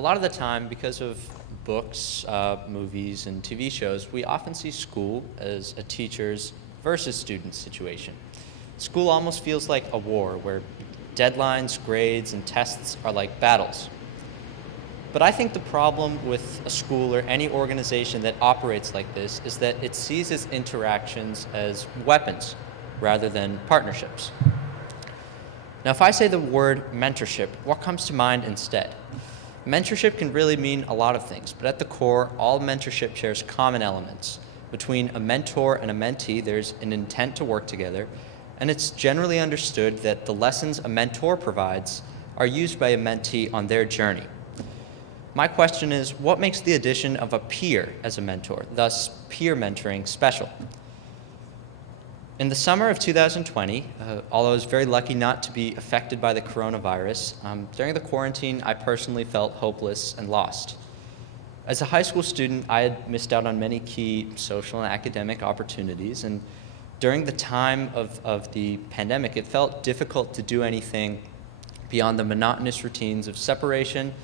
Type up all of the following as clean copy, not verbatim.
A lot of the time, because of books, movies, and TV shows, we often see school as a teacher's versus student's situation. School almost feels like a war where deadlines, grades, and tests are like battles. But I think the problem with a school or any organization that operates like this is that it sees its interactions as weapons rather than partnerships. Now, if I say the word mentorship, what comes to mind instead? Mentorship can really mean a lot of things, but at the core, all mentorship shares common elements. Between a mentor and a mentee, there's an intent to work together, and it's generally understood that the lessons a mentor provides are used by a mentee on their journey. My question is, what makes the addition of a peer as a mentor, thus peer mentoring, special? In the summer of 2020, although I was very lucky not to be affected by the coronavirus, during the quarantine, I personally felt hopeless and lost. As a high school student, I had missed out on many key social and academic opportunities, and during the time of the pandemic, it felt difficult to do anything beyond the monotonous routines of separation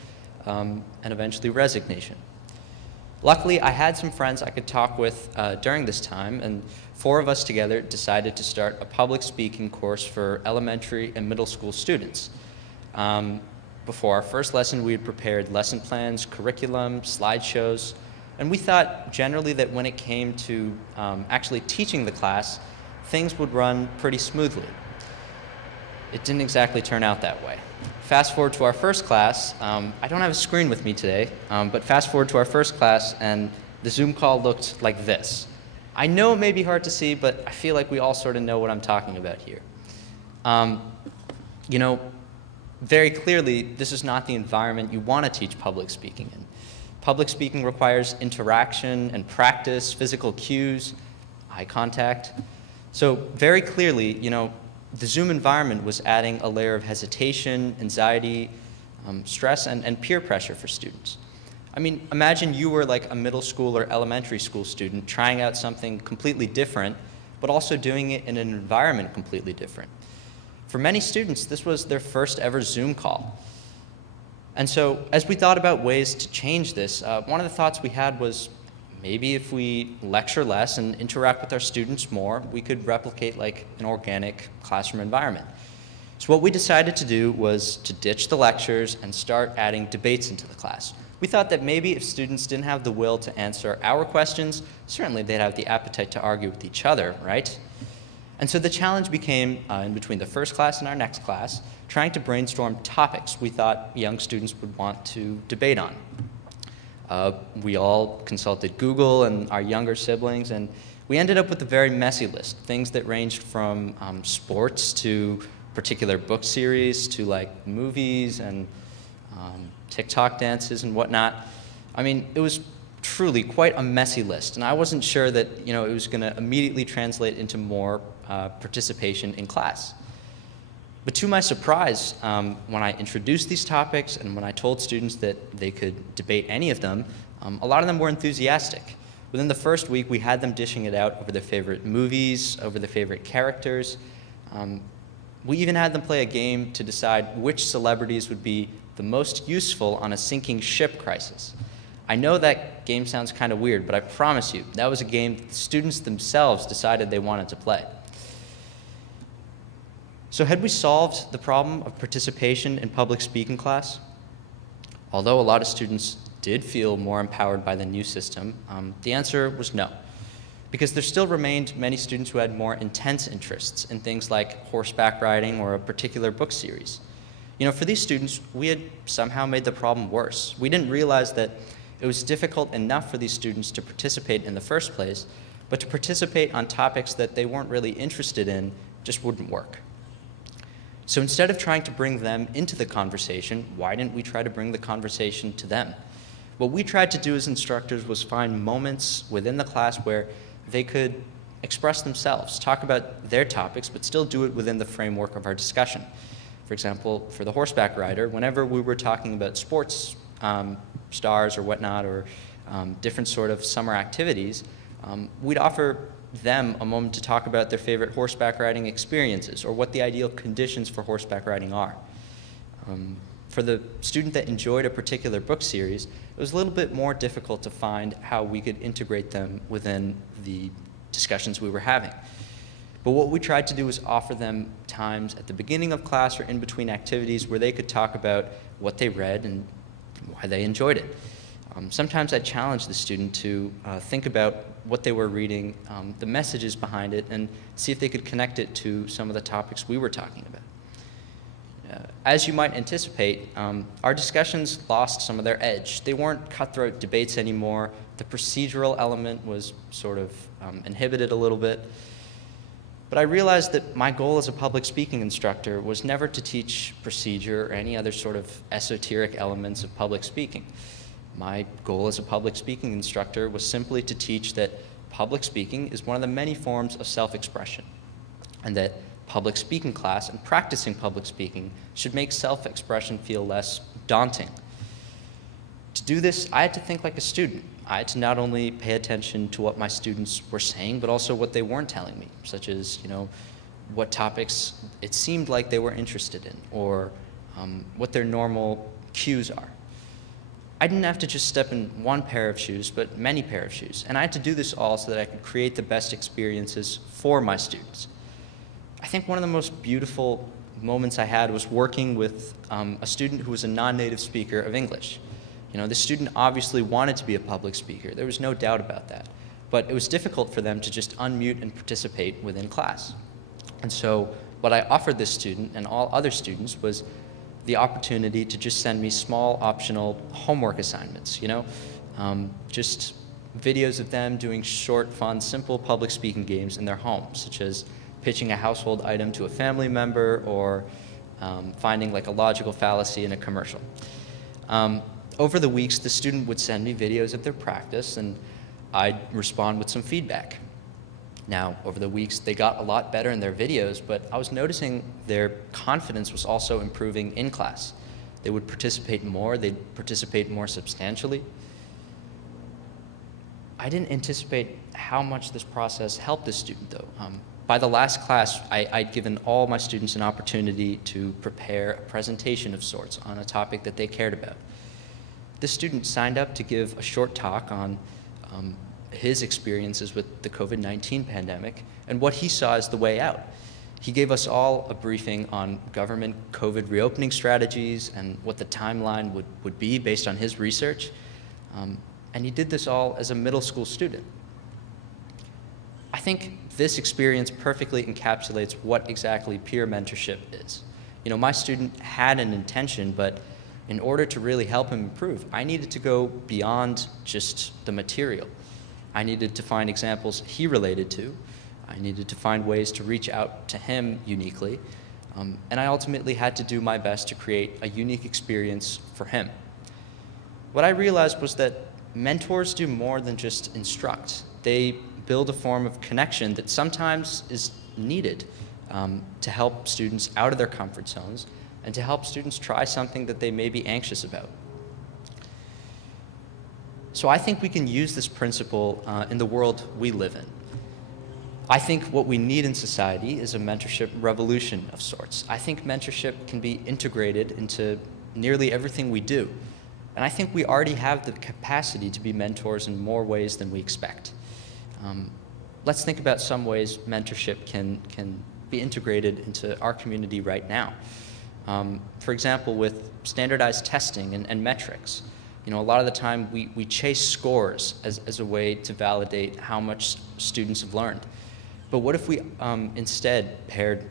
and eventually resignation. Luckily, I had some friends I could talk with during this time, and 4 of us together decided to start a public speaking course for elementary and middle school students. Before our first lesson, we had prepared lesson plans, curriculum, slideshows, and we thought generally that when it came to actually teaching the class, things would run pretty smoothly. It didn't exactly turn out that way. Fast forward to our first class. I don't have a screen with me today, but fast forward to our first class, and the Zoom call looked like this. I know it may be hard to see, but I feel like we all sort of know what I'm talking about here. You know, very clearly, this is not the environment you want to teach public speaking in. Public speaking requires interaction and practice, physical cues, eye contact. So very clearly, you know, the Zoom environment was adding a layer of hesitation, anxiety, stress, and peer pressure for students. I mean, imagine you were like a middle school or elementary school student trying out something completely different, but also doing it in an environment completely different. For many students, this was their first ever Zoom call. And so as we thought about ways to change this, one of the thoughts we had was, maybe if we lecture less and interact with our students more, we could replicate like an organic classroom environment. So what we decided to do was to ditch the lectures and start adding debates into the class. We thought that maybe if students didn't have the will to answer our questions, certainly they'd have the appetite to argue with each other, right? And so the challenge became, in between the first class and our next class, trying to brainstorm topics we thought young students would want to debate on. We all consulted Google and our younger siblings, and we ended up with a very messy list, things that ranged from sports to particular book series to like movies and TikTok dances and whatnot. I mean, it was truly quite a messy list, and I wasn't sure that it was going to immediately translate into more participation in class. But to my surprise, when I introduced these topics and when I told students that they could debate any of them, a lot of them were enthusiastic. Within the first week, we had them dishing it out over their favorite movies, over their favorite characters. We even had them play a game to decide which celebrities would be the most useful on a sinking ship crisis. I know that game sounds kind of weird, but I promise you, that was a game that the students themselves decided they wanted to play. So had we solved the problem of participation in public speaking class? Although a lot of students did feel more empowered by the new system, the answer was no. Because there still remained many students who had more intense interests in things like horseback riding or a particular book series. For these students, we had somehow made the problem worse. We didn't realize that it was difficult enough for these students to participate in the first place, but to participate on topics that they weren't really interested in just wouldn't work. So instead of trying to bring them into the conversation, why didn't we try to bring the conversation to them? What we tried to do as instructors was find moments within the class where they could express themselves, talk about their topics, but still do it within the framework of our discussion. For example, for the horseback rider, whenever we were talking about sports stars or whatnot, or different sort of summer activities, we'd offer them a moment to talk about their favorite horseback riding experiences or what the ideal conditions for horseback riding are. For the student that enjoyed a particular book series, it was a little bit more difficult to find how we could integrate them within the discussions we were having. But what we tried to do was offer them times at the beginning of class or in between activities where they could talk about what they read and why they enjoyed it. Sometimes I challenged the student to think about what they were reading, the messages behind it, and see if they could connect it to some of the topics we were talking about. As you might anticipate, our discussions lost some of their edge. They weren't cutthroat debates anymore. The procedural element was sort of inhibited a little bit. But I realized that my goal as a public speaking instructor was never to teach procedure or any other sort of esoteric elements of public speaking. My goal as a public speaking instructor was simply to teach that public speaking is one of the many forms of self-expression, and that public speaking class and practicing public speaking should make self-expression feel less daunting. To do this, I had to think like a student. I had to not only pay attention to what my students were saying, but also what they weren't telling me, such as, what topics it seemed like they were interested in, or what their normal cues are. I didn't have to just step in one pair of shoes, but many pair of shoes. And I had to do this all so that I could create the best experiences for my students. I think one of the most beautiful moments I had was working with a student who was a non-native speaker of English. This student obviously wanted to be a public speaker. There was no doubt about that. But it was difficult for them to just unmute and participate within class. And so what I offered this student and all other students was the opportunity to just send me small optional homework assignments, just videos of them doing short, fun, simple public speaking games in their homes, such as pitching a household item to a family member or finding like a logical fallacy in a commercial. Over the weeks, the student would send me videos of their practice and I'd respond with some feedback. Now, over the weeks, they got a lot better in their videos, but I was noticing their confidence was also improving in class. They would participate more, they'd participate more substantially. I didn't anticipate how much this process helped the student, though. By the last class, I'd given all my students an opportunity to prepare a presentation of sorts on a topic that they cared about. This student signed up to give a short talk on his experiences with the COVID-19 pandemic and what he saw as the way out. He gave us all a briefing on government COVID reopening strategies and what the timeline would be based on his research. And he did this all as a middle school student. I think this experience perfectly encapsulates what exactly peer mentorship is. My student had an intention, but in order to really help him improve, I needed to go beyond just the material. I needed to find examples he related to. I needed to find ways to reach out to him uniquely. And I ultimately had to do my best to create a unique experience for him. What I realized was that mentors do more than just instruct. They build a form of connection that sometimes is needed to help students out of their comfort zones and to help students try something that they may be anxious about. So I think we can use this principle in the world we live in. I think what we need in society is a mentorship revolution of sorts. I think mentorship can be integrated into nearly everything we do. And I think we already have the capacity to be mentors in more ways than we expect. Let's think about some ways mentorship can be integrated into our community right now. For example, with standardized testing and metrics. A lot of the time we chase scores as a way to validate how much students have learned. But what if we instead paired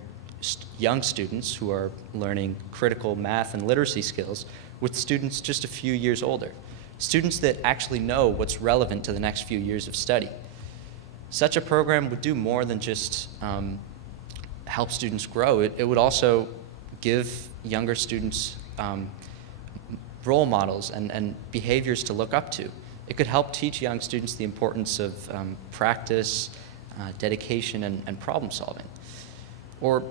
young students who are learning critical math and literacy skills with students just a few years older, students that actually know what's relevant to the next few years of study? Such a program would do more than just help students grow. It would also give younger students role models and behaviors to look up to. It could help teach young students the importance of practice, dedication, and problem solving. Or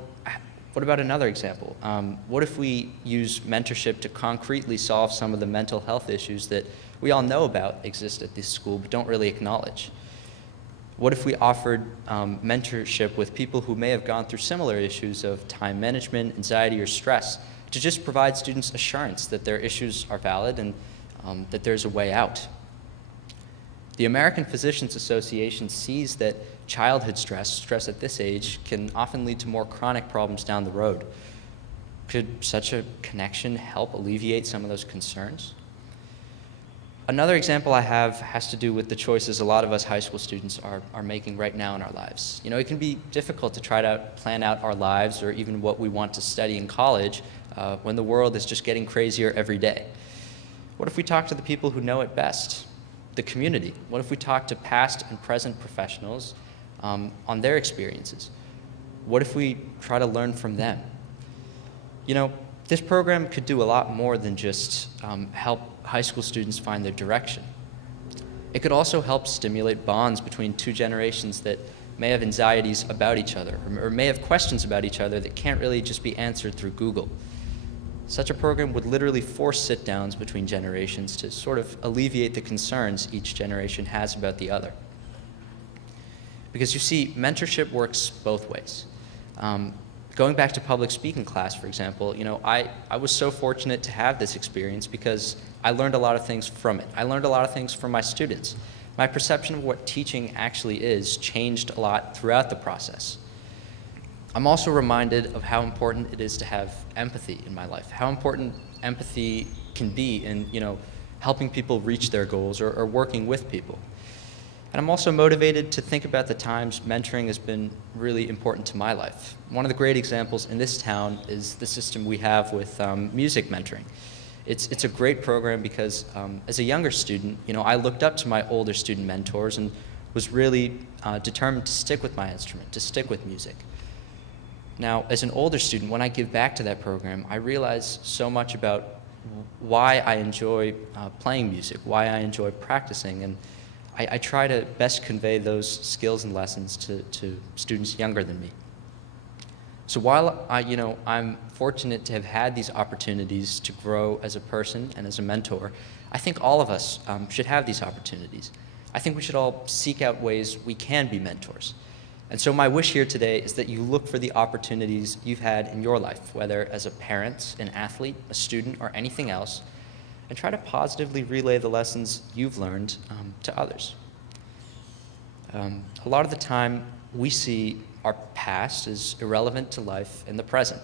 what about another example? What if we use mentorship to concretely solve some of the mental health issues that we all know about exist at this school but don't really acknowledge? What if we offered mentorship with people who may have gone through similar issues of time management, anxiety, or stress to just provide students assurance that their issues are valid and that there's a way out. The American Physicians Association sees that childhood stress at this age, can often lead to more chronic problems down the road. Could such a connection help alleviate some of those concerns? Another example I have has to do with the choices a lot of us high school students are making right now in our lives. You know, it can be difficult to try to plan out our lives or even what we want to study in college when the world is just getting crazier every day. What if we talk to the people who know it best? The community. What if we talk to past and present professionals on their experiences? What if we try to learn from them? You know, this program could do a lot more than just help high school students find their direction. It could also help stimulate bonds between two generations that may have anxieties about each other or may have questions about each other that can't really just be answered through Google. Such a program would literally force sit-downs between generations to sort of alleviate the concerns each generation has about the other. Because you see, mentorship works both ways. Going back to public speaking class, for example, you know, I was so fortunate to have this experience because I learned a lot of things from it. I learned a lot of things from my students. My perception of what teaching actually is changed a lot throughout the process. I'm also reminded of how important it is to have empathy in my life, how important empathy can be in, you know, helping people reach their goals or working with people. And I'm also motivated to think about the times mentoring has been really important to my life. One of the great examples in this town is the system we have with music mentoring. It's a great program because as a younger student, you know, I looked up to my older student mentors and was really determined to stick with my instrument, to stick with music. Now, as an older student, when I give back to that program, I realize so much about why I enjoy playing music, why I enjoy practicing, and I try to best convey those skills and lessons to students younger than me. So while I'm fortunate to have had these opportunities to grow as a person and as a mentor, I think all of us should have these opportunities. I think we should all seek out ways we can be mentors. And so my wish here today is that you look for the opportunities you've had in your life, whether as a parent, an athlete, a student, or anything else, and try to positively relay the lessons you've learned to others. A lot of the time, we see our past as irrelevant to life in the present.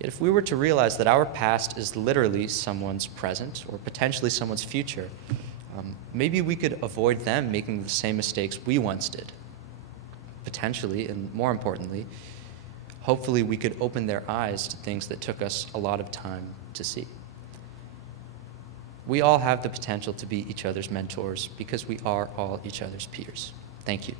Yet if we were to realize that our past is literally someone's present or potentially someone's future, maybe we could avoid them making the same mistakes we once did. Potentially, and more importantly, hopefully we could open their eyes to things that took us a lot of time to see. We all have the potential to be each other's mentors because we are all each other's peers. Thank you.